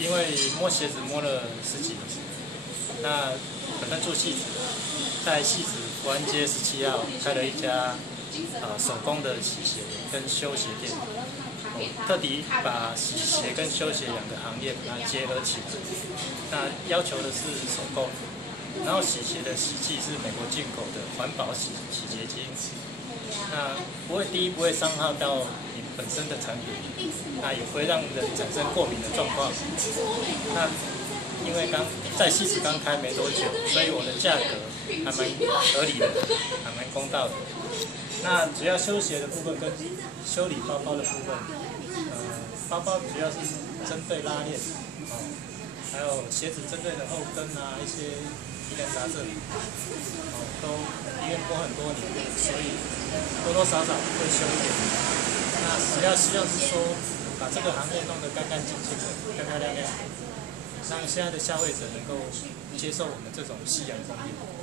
因为摸鞋子摸了10几年，那本身做戏子，在戏子福安街17号开了一家手工的洗鞋跟修鞋店，特地把洗鞋跟修鞋2个行业把它结合起来。那要求的是手工，然后洗鞋的洗剂是美国进口的环保洗洁精。那第一不会伤害到你本身的产品，那也不会让人产生过敏的状况。那因为在戏子刚开没多久，所以我的价格还蛮合理的，还蛮公道的。那主要修鞋的部分跟修理包包的部分，包包主要是针对拉链，还有鞋子针对的后跟啊一些疑难杂症，都因为摸很多年，所以多多少少会修一点。那主要希望是说，把这个行业弄得干干净净的、漂漂亮亮的，让现在的消费者能够接受我们这种西洋工业。